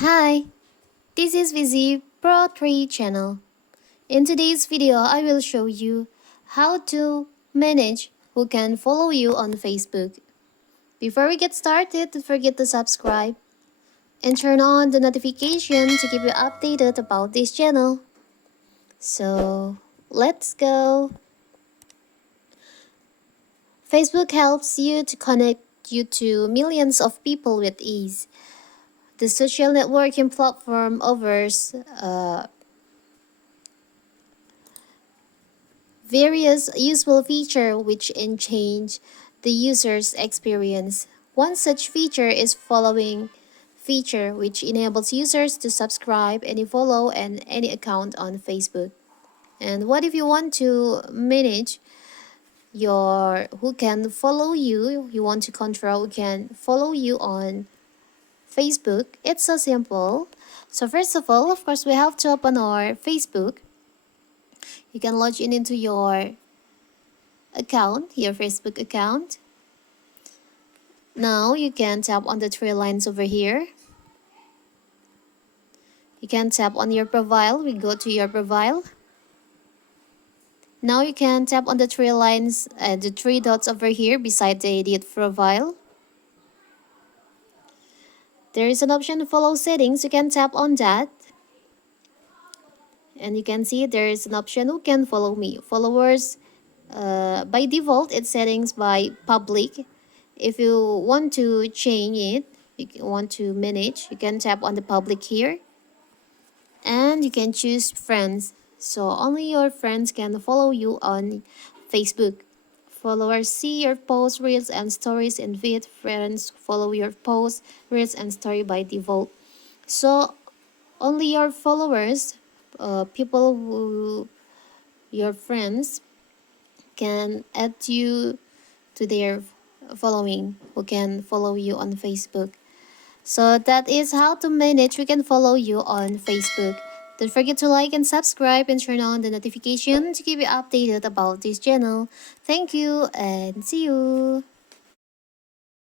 Hi, this is Vizi Pro 3 channel. In today's video, I will show you how to manage who can follow you on Facebook. Before we get started, don't forget to subscribe and turn on the notification to keep you updated about this channel. So, let's go. Facebook helps you to connect you to millions of people with ease. The social networking platform offers various useful features which change the user's experience. One such feature is following feature which enables users to subscribe any follow and any account on Facebook. And what if you want to manage your who can follow you, you want to control who can follow you on Facebook? It's so simple. So first of all, of course, we have to open our Facebook. You can log in into your Facebook account. Now you can tap on the three lines over here. You can tap on your profile. We go to your profile. Now you can tap on the three lines, the three dots over here beside the edit profile. There is an option to follow settings. You can tap on that. And you can see there is an option who can follow me. Followers, by default, it's settings by public. If you want to change it, you want to manage, you can tap on the public here. And you can choose friends. So only your friends can follow you on Facebook. Followers see your posts, reels, and stories in feed. Friends follow your posts, reels, and story by default. So only your followers, people who your friends can add you to their following, who can follow you on Facebook. So that is how to manage who can follow you on Facebook. Don't forget to like and subscribe and turn on the notification to keep you updated about this channel. Thank you and see you.